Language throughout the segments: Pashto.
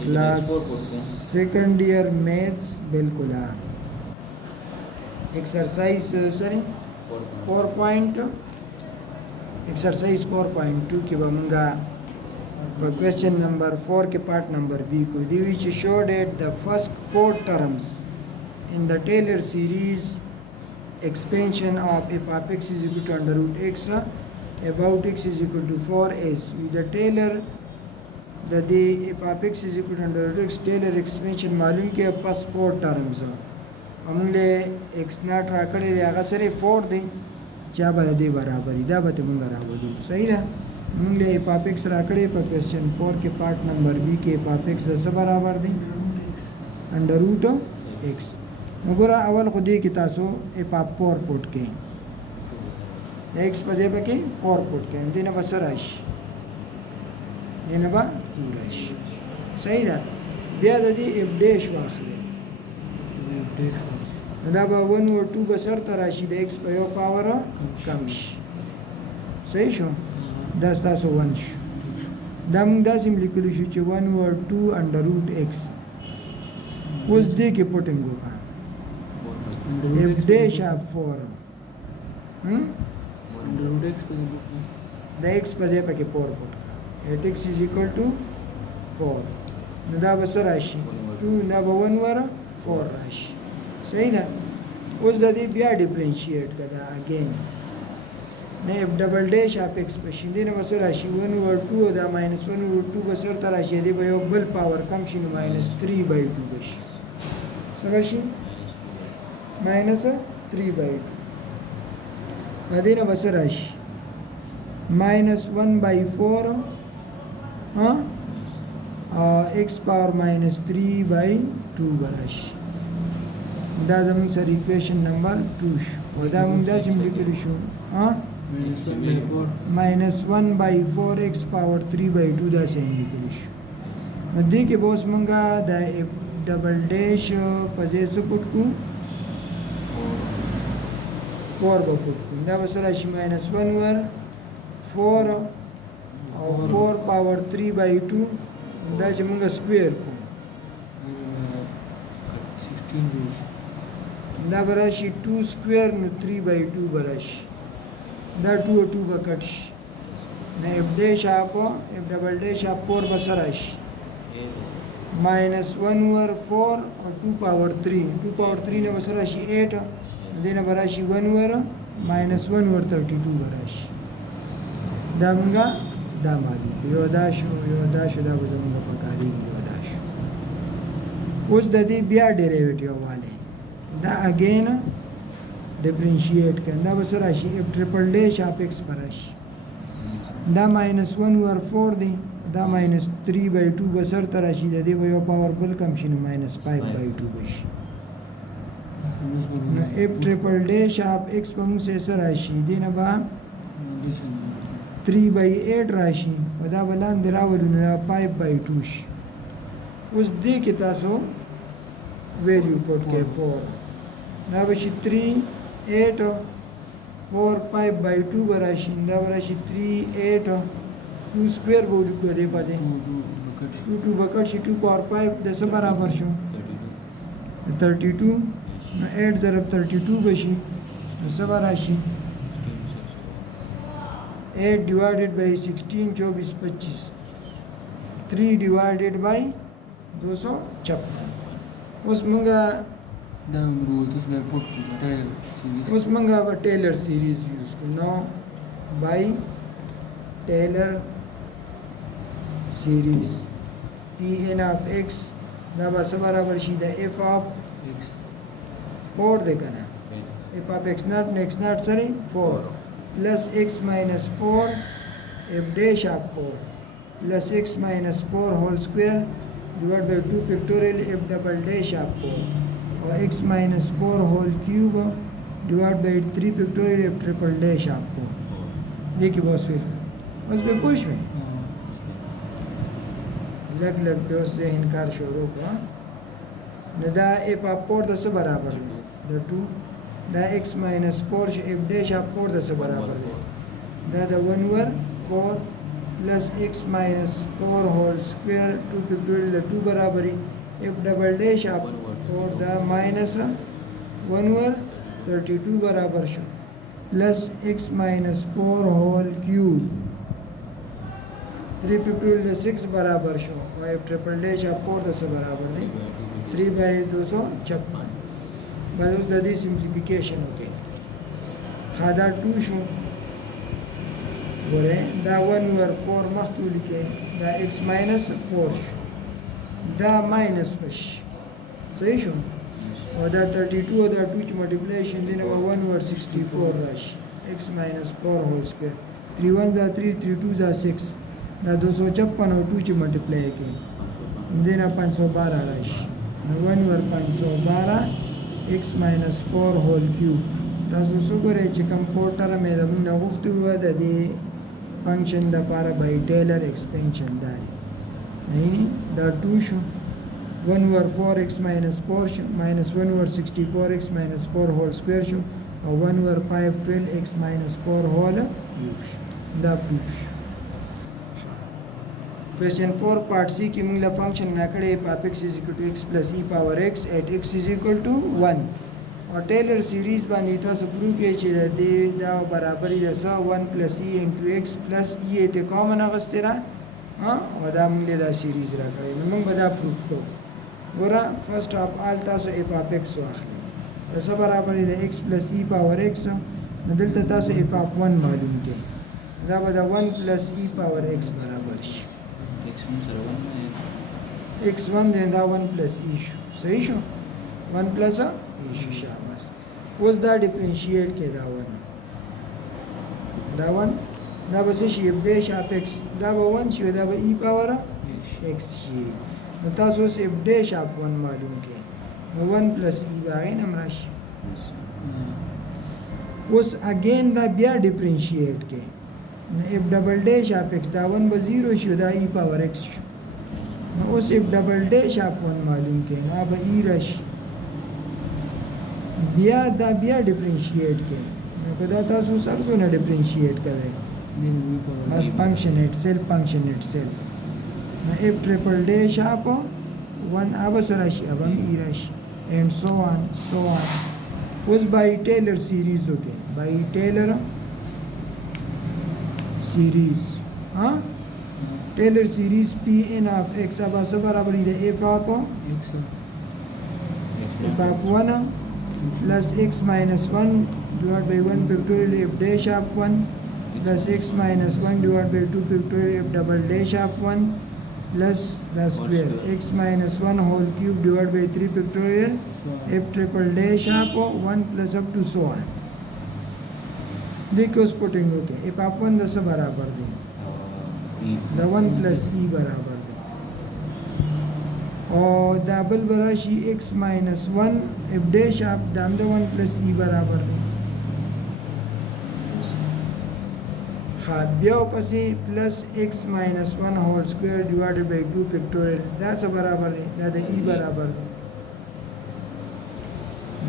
Class second year maths बिल्कुल हाँ exercise sir 4.2 की बमंगा क्वेश्चन नंबर 4 के पार्ट नंबर बी को the which showed at the first 4 terms in the Taylor series expansion of f of x is equal to under root x about x is equal to 4s with the Taylor the f of x is equal to under root x Taylor expansion मालूम के पास 4 terms हमले x not राकड़े आगा सरे 4 दे चा दे बराबरी दा बते मुंगा रावदू सही है हमले f of x राकड़े पर क्वेश्चन 4 के पार्ट नंबर बी के f of x द बराबर दे अंडर रूट x मगोरा अवल खुदी की तासो ए पाप पोर पुट के x पजे बके पोर पुट के दिन बसराश दिन बा पूराश सही दा बिया ददी एफ डैश वाखले दा बा 1 और 2 बसर तराशी द x पे यो पावर कमश सही शो दस तासो 1 शो दम दासिम लिखलु शो 1 और 2 अंडर रूट x उस दे के पुटिंग का f dash of 4 the x पदे पके 4 पुट का at x is equal to 4 नदा बस राशि 2 ना 1 वर 4 राशि सही ना उस ददी बिया डिफरेंशिएट कदा अगेन ने f double dash of x पशिंदे ना बस राशि 1 वर 2 दा -1 वर 2 बसर तराशि दे बयो बल पावर कम शिन -3/2 बशी समझी -3/2 अधीन बस राशि -1/4 हाँ x पावर -3/2 बराशि दादा मुझ सर इक्वेशन नंबर 2 वदा मुझा सिंपली शो हाँ -1/4 x पावर 3/2 दा सिंपली शो मध्य के बॉस मंगा दा डबल डैश पजे सपोर्ट को 4 बपुट को दा बस राशि -1 वर 4 और 4 पावर 3/2 दा जमंगा स्क्वायर को दा बराशि 2 स्क्वायर नु 3/2 बराशि दा 2 और 2 बकट ने f डैश आप f डबल डैश आप 4 बस राशि -1 वर 4 और 2 पावर 3 ने बस राशि 8 देना बराशि 1 वर -1 वर 32 बराशि दामगा दामाली योदाशो दा बजमगा पकारी योदाशो उस ददी बिया डेरिवेटिव वाले दा अगेन डिफरेंशिएट करना बस राशि f triple dash of x बराशि दा -1 वर 4 दी दा -3/2 बसर तराशि दे वो पावर बल कम शिन -5/2 बशी f triple dash of x पम से राशि दिन बा 3/8 राशि वदा बलान दिरावल 5/2 उस दे के तासो वैल्यू पुट के 4 ना बशी 3 8 4 5/2 बराशि दा बराशि 3 8 2 स्क्वायर बोली को दे पाजे 2 बकट 2 पावर 5 दस बराबर शो 32 8 ज़रब 32 बशी सब राशि 8 डिवाइडेड बाई 16 24 25 3 डिवाइडेड बाई 256 उस मंगा टेलर सीरीज यूज को now by Taylor series Pn of x दा बस बराबर शीदा f of x 4 देखा ना f of x नॉट सरी 4 plus x minus 4 f dash of 4 plus x minus 4 whole square divided by 2 factorial f double dash of 4 और x minus 4 whole cube divided by 3 factorial f triple dash of 4 देखिए बॉस फिर बस पे पूछ में लग पे उससे इनकार शोरों का नदा f of 4 दस बराबर है the 2 the x minus 4 f dash of 4 दस बराबर है दा 1 वर 4 plus x minus 4 whole square 2 pictorial the 2 برابري f double dash up or the minus 1 over 32 برابر شو plus x minus 4 whole cube 3 pictorial the 6 برابر شو و f triple dash up or the برابر دی 3 by 256 بس اوس د دې simplification وکړئ دا 2 شو ګوره دا 1 over 4 مخکې ولیکئ دا x minus 4 شو دا minus بش صحیح شو او دا 32 او دا 2 چې multiplication دی نو 1 over 64 راشي x minus 4 whole square 3 1 دا 3 3 2 دا 6 دا 256 او 2 چې multiply کړئ دی نه 512 راشي نو 1 over 512 x minus 4 whole cube تاسو وګورئ چې کوم پورټر مې د موږ غوښتو و د دې فنکشن د لپاره بای ټیلر ایکسپنشن داري نه دا 2 شو 1 over 4 x minus 4 شو minus 1 over 64 x minus 4 whole square شو او 1 over 5 12 x minus 4 whole cube شو دا پروف شو Question 4 part C کې موږ له فنکشن راکړې f x is equal to x plus e power x at x is equal to 1 او ټیلر سیریز باندې تاسو پروف کړئ چې د دې دا برابرۍ د 1 plus e into x plus e ته کامن اغستې را او دا موږ دا سیریز راکړې نو موږ به دا پروف کوو ګوره فرست اف آل تاسو f of x واخلئ دا څه برابرۍ د x plus e power x نو دلته تاسو f of 1 معلوم کړئ دا به د 1 plus e power x برابر شي x1 دی دا 1 plus e شو صحیح شو 1 plus e شو شاباس اوس دا ډیفرنشیټ کې دا 1 دا 1 دا به څه شي f dash of x دا به 1 شي دا به e power x شي نو تاسو اوس f dash of 1 معلوم کړئ نو 1 plus e باغې نم راشي اوس اگین دا بیا ډیفرنشیټ کې نو f double dash of x دا 1 به 0 شو دا e power x شو نو اوس f double dash of 1 معلوم کړئ نو به e راشي بیا دا بیا ډیفرنشیټ کړئ نو که دا تاسو سره نه ډیفرنشیټ کوئ بس فنکشن اټ سیلف نو f triple dash of 1 اب سره راشي اب هم e راشي and so on اوس بای ټیلر سیریز وکړئ بای ټیلر series Taylor series Pn of x اب څه برابر دی f of f(1) plus x minus 1 divided by 1 pictorial f dash of 1 plus x minus 1 divided by 2 pictorial f double dash of 1 plus the square x minus 1 whole cube divided by 3 pictorial f triple dash of 1 plus up to so on देखो sporting okay f of 1 दस बराबर दे द 1 plus e बराबर दे और डबल बराशी x minus 1 f dash of दाम द 1 plus e बराबर दे हाँ ब्याह पसी plus x minus 1 whole square divided by 2 pictorial दा सा बराबर दे दा द e बराबर दे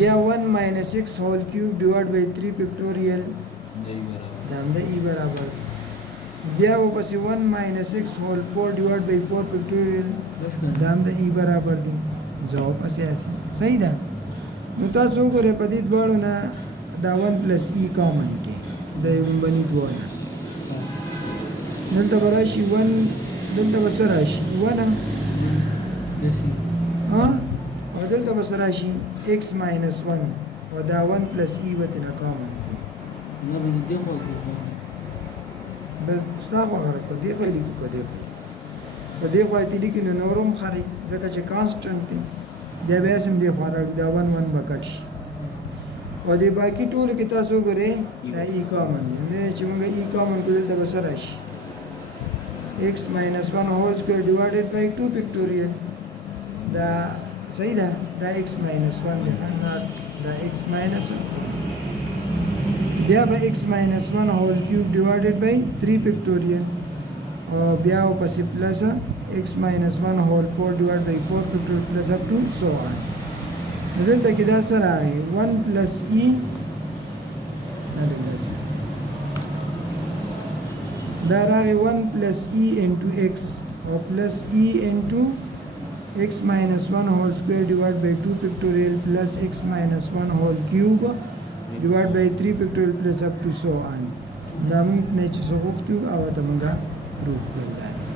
ब्याह 1 minus x whole cube divided by 3 pictorial दाम द e बराबर ब्याह पसी 1 minus x whole 4 divided by 4 pictorial दाम द e बराबर दी जाओ पसी ऐसे सही दा نو تاسو ګورئ په دې دواړو نه دا 1 plus e کامن کې د یو بني دواړه دلته به راشي 1 دلته به څه راشي 1 او دلته به څه راشي x minus 1 او دا 1 plus e به ترې کامن کې بس ستا خوا غره که دې خوا یې لیکو که دې خوا که دې خوا یې لیکي نو نور هم ښه دی ځکه چې کانسټنټ دی بیا بیا هم دې خوا راوړي دا 1 1 به کټ شي او دې باقي ټولو کې تاسو وګورئ دا ای کامن دی چې موږ ای کامن کړو دلته به څه راشي x minus 1 whole square divided by 2 pictorial دا صحیح ده دا x minus 1 دی not دا x minus 1 بیا به x minus 1 whole cube divided by 3 pictorial او بیا پسې پلس x minus 1 whole 4 divided by 4 pictorial plus up to so on دلته کې دا سره راغی 1 plus e دا راغی 1 پلس ای انټو ایکس او پلس ای انټو x minus 1 whole square divided by 2 pictorial plus x minus 1 whole cube divided by 3 pictorial plus up to so on. دا موږ نه چې څه غوښتو او دا موږ پروف کړل.